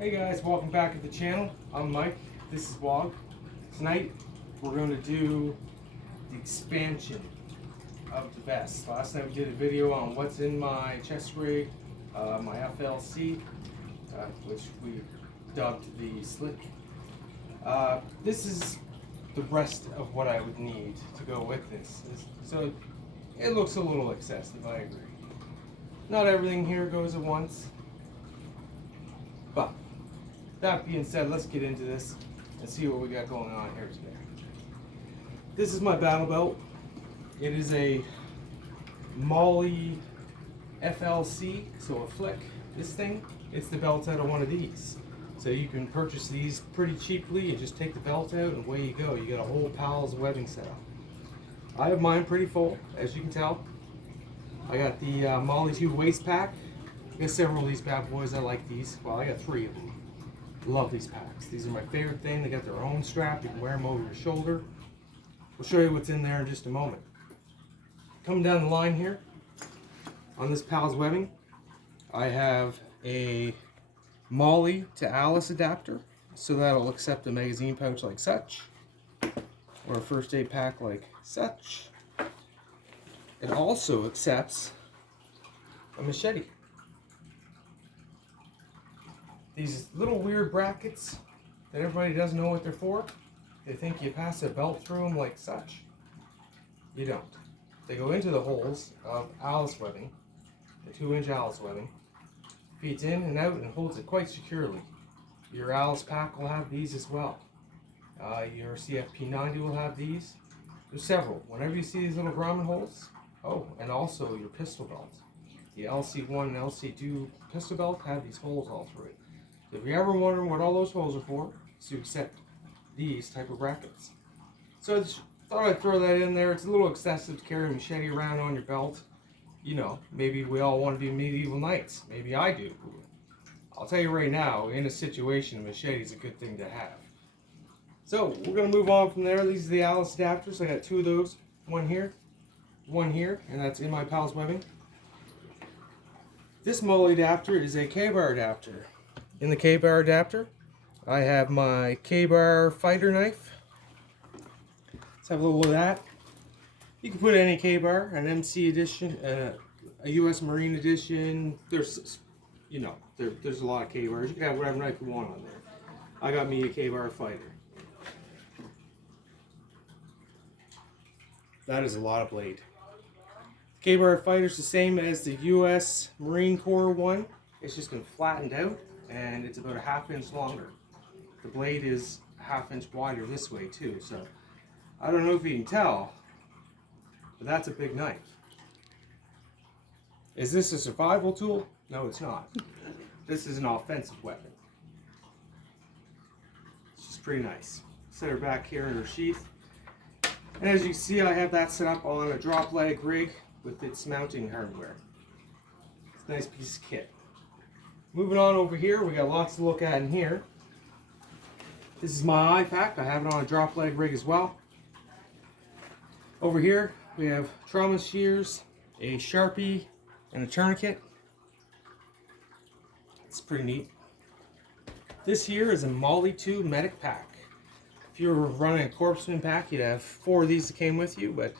Hey guys, welcome back to the channel. I'm Mike, this is Wog. Tonight we're going to do the expansion of the vest. Last night we did a video on what's in my chest rig, my FLC, which we dubbed the Slick. This is the rest of what I would need to go with this. So it looks a little excessive, I agree. Not everything here goes at once, but that being said, let's get into this and see what we got going on here today. This is my battle belt. It is a Molly FLC, so a flick. This thing, it's the belt out of one of these. So you can purchase these pretty cheaply and just take the belt out and away you go. You got a whole pal's webbing set up. I have mine pretty full, as you can tell. I got the Molly 2 waist pack. I got several of these bad boys. I like these. Well, I got 3 of them. Love these packs. These are my favorite thing. They got their own strap. You can wear them over your shoulder. We'll show you what's in there in just a moment. Coming down the line here, on this pal's webbing, I have a Molly to Alice adapter, so that'll accept a magazine pouch like such, or a first aid pack like such. It also accepts a machete. These little weird brackets that everybody doesn't know what they're for, they think you pass a belt through them like such. You don't. They go into the holes of Alice webbing, the 2-inch Alice webbing, feeds in and out and holds it quite securely. Your Alice pack will have these as well. Your CFP90 will have these. There's several. Whenever you see these little grommet holes, oh, and also your pistol belt. The LC1 and LC2 pistol belt have these holes all through it. If you're ever wondering what all those holes are for, it's to accept these type of brackets. So I just thought I'd throw that in there. It's a little excessive to carry a machete around on your belt. You know, maybe we all want to be medieval knights. Maybe I do. I'll tell you right now, in a situation, a machete is a good thing to have. So we're going to move on from there. These are the Alice adapters. I got 2 of those. One here, and that's in my pal's webbing. This Molly adapter is a K-bar adapter. In the K-bar adapter, I have my K-bar fighter knife. Let's have a little of that. You can put any K-bar, an MC edition, a US Marine edition. There's, you know, there's a lot of K-bars. You can have whatever knife you want on there. I got me a K-bar fighter. That is a lot of blade. K-bar fighter is the same as the US Marine Corps one. It's just been flattened out, and it's about a 1/2 inch longer. The blade is a 1/2 inch wider this way too, so I don't know if you can tell, but that's a big knife. Is this a survival tool? No, it's not. This is an offensive weapon. It's just pretty nice. Set her back here in her sheath. And as you can see, I have that set up on a drop leg rig with its mounting hardware. It's a nice piece of kit. Moving on over here, we got lots to look at in here. This is my iPack. I have it on a drop leg rig as well. Over here, we have trauma shears, a Sharpie, and a tourniquet. It's pretty neat. This here is a Molly 2 medic pack. If you were running a corpsman pack, you'd have 4 of these that came with you, but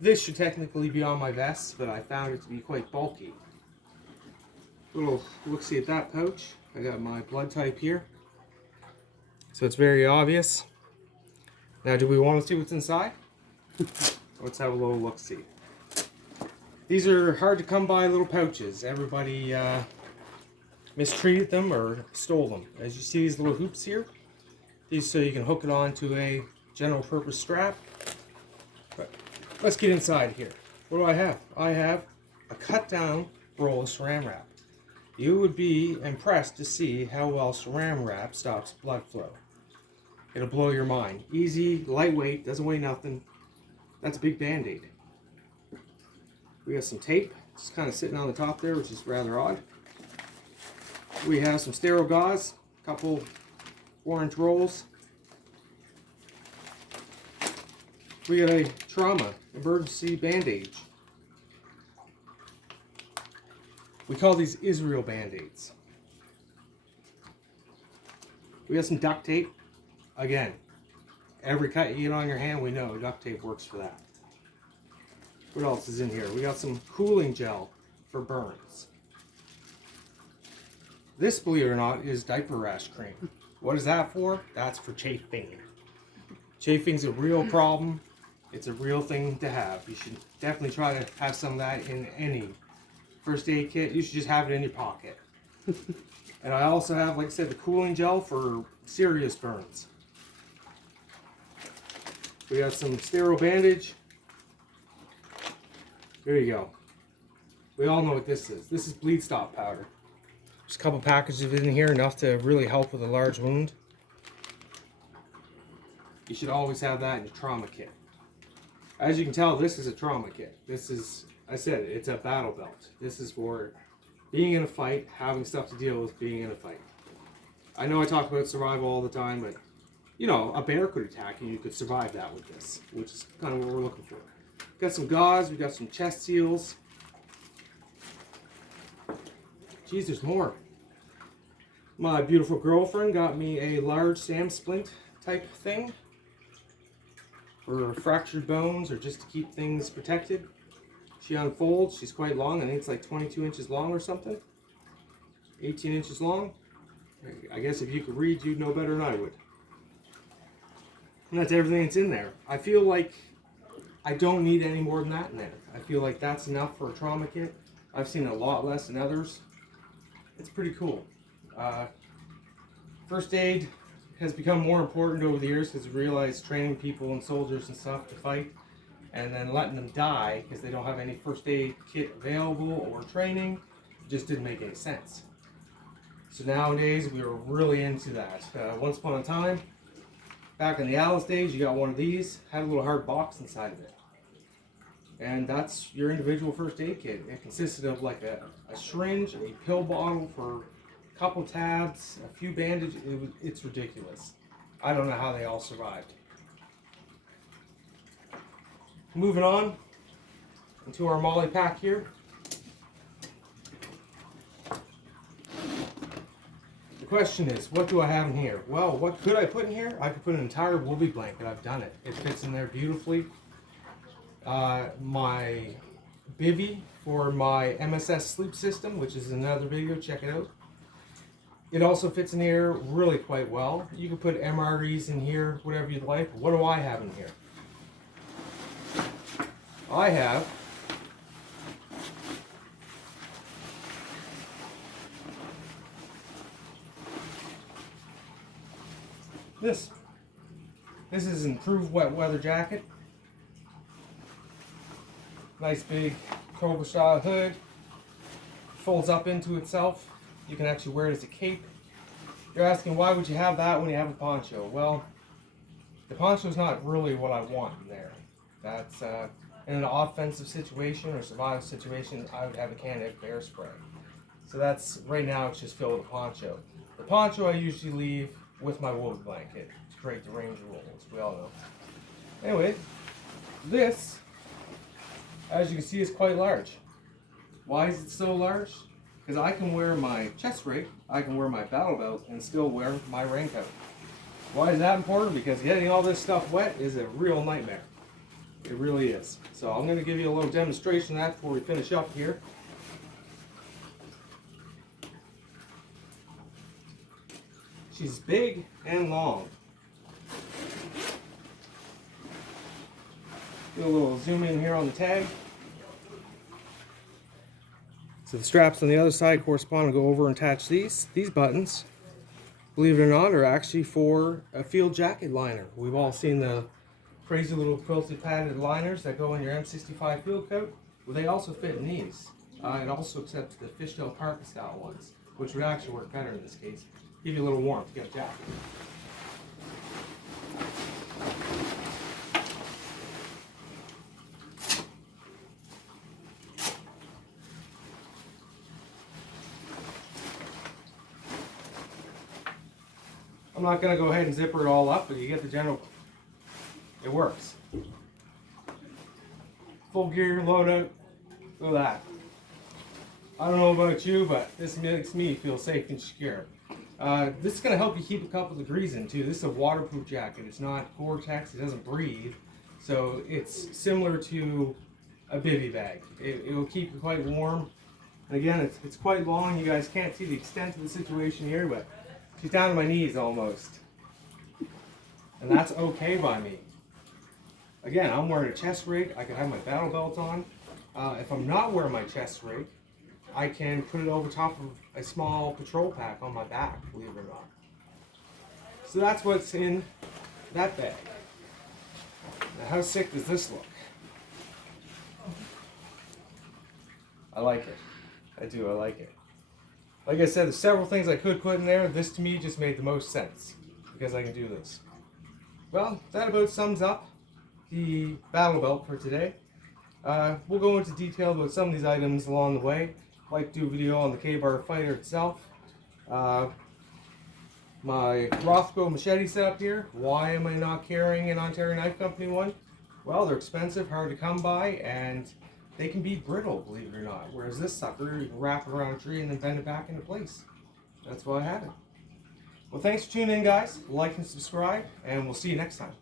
this should technically be on my vest, but I found it to be quite bulky. Little look-see at that pouch. I got my blood type here, so it's very obvious. Now, do we want to see what's inside? Let's have a little look-see. These are hard to come by little pouches. Everybody mistreated them or stole them. As you see these little hoops here, these so you can hook it onto a general purpose strap. But let's get inside here. What do I have? I have a cut down roll of saran wrap. You would be impressed to see how well saran wrap stops blood flow. It'll blow your mind. Easy, lightweight, doesn't weigh nothing. That's a big band-aid. We got some tape, just kind of sitting on the top there, which is rather odd. We have some sterile gauze, a couple orange rolls. We got a trauma emergency bandage. We call these Israel Band-Aids. We got some duct tape. Again, every cut you get on your hand, we know duct tape works for that. What else is in here? We got some cooling gel for burns. This, believe it or not, is diaper rash cream. What is that for? That's for chafing. Chafing's a real problem. It's a real thing to have. You should definitely try to have some of that in any first aid kit. You should just have it in your pocket. And I also have, like I said, the cooling gel for serious burns. We got some sterile bandage. There you go. We all know what this is. This is bleed stop powder. There's a couple packages of it in here, enough to really help with a large wound. You should always have that in your trauma kit. As you can tell, this is a trauma kit. This is, I said, it's a battle belt. This is for being in a fight, having stuff to deal with being in a fight. I know I talk about survival all the time, but you know, a bear could attack you. You could survive that with this, which is kind of what we're looking for. Got some gauze. We got some chest seals. Geez, there's more. My beautiful girlfriend got me a large Sam Splint type thing for fractured bones or just to keep things protected. She unfolds. She's quite long. I think it's like 22 inches long or something. 18 inches long. I guess if you could read, you'd know better than I would. And that's everything that's in there. I feel like I don't need any more than that in there. I feel like that's enough for a trauma kit. I've seen a lot less than others. It's pretty cool. First aid has become more important over the years because we realized training people and soldiers and stuff to fight and then letting them die because they don't have any first aid kit available or training just didn't make any sense. So nowadays we are really into that. Once upon a time, back in the Alice days, you got one of these, had a little hard box inside of it. And that's your individual first aid kit. It consisted of like a syringe, a pill bottle for a couple tabs, a few bandages. It's ridiculous. I don't know how they all survived. Moving on into our MOLLE pack here. The question is, what do I have in here? Well, what could I put in here? I could put an entire Woobie blanket. I've done it. It fits in there beautifully. My bivy for my MSS sleep system, which is another video, check it out. It also fits in here really quite well. You can put MREs in here, whatever you'd like. What do I have in here? I have this. This is an improved wet weather jacket. Nice big Cobra style hood. Folds up into itself. You can actually wear it as a cape. You're asking, why would you have that when you have a poncho? Well, the poncho is not really what I want in there. That's in an offensive situation or survival situation, I would have a can of bear spray. So that's, right now it's just filled with a poncho. The poncho I usually leave with my Woobie blanket to create the range rules, we all know. Anyway, this, as you can see, is quite large. Why is it so large? Because I can wear my chest rig, I can wear my battle belt, and still wear my raincoat. Why is that important? Because getting all this stuff wet is a real nightmare. It really is. So I'm going to give you a little demonstration of that before we finish up here. She's big and long. Do a little zoom in here on the tag. So the straps on the other side correspond and go over and attach these. These buttons, believe it or not, are actually for a field jacket liner. We've all seen the crazy little quilted padded liners that go in your M65 field coat. Well, they also fit in these. It also accepts the fishtail parka style ones, which would actually work better in this case. Give you a little warmth, get a jacket. I'm not going to go ahead and zipper it all up, but you get the general. It works. Full gear loadout. Look at that. I don't know about you, but this makes me feel safe and secure. This is going to help you keep a couple degrees in too. This is a waterproof jacket. It's not Gore-Tex. It doesn't breathe. So it's similar to a bivy bag. It will keep you quite warm. And again, it's quite long. You guys can't see the extent of the situation here, but she's down to my knees almost. And that's okay by me. Again, I'm wearing a chest rig. I can have my battle belt on. If I'm not wearing my chest rig, I can put it over top of a small patrol pack on my back, believe it or not. So that's what's in that bag. Now, how sick does this look? I like it. I do, I like it. Like I said, there's several things I could put in there. This to me just made the most sense because I can do this. Well, that about sums up the battle belt for today. We'll go into detail about some of these items along the way. I'd like to do a video on the Ka-Bar Fighter itself. My Rothko machete setup here. Why am I not carrying an Ontario Knife Company one? Well, they're expensive, hard to come by, and they can be brittle, believe it or not. Whereas this sucker, you can wrap it around a tree and then bend it back into place. That's why I have it. Well, thanks for tuning in, guys. Like and subscribe, and we'll see you next time.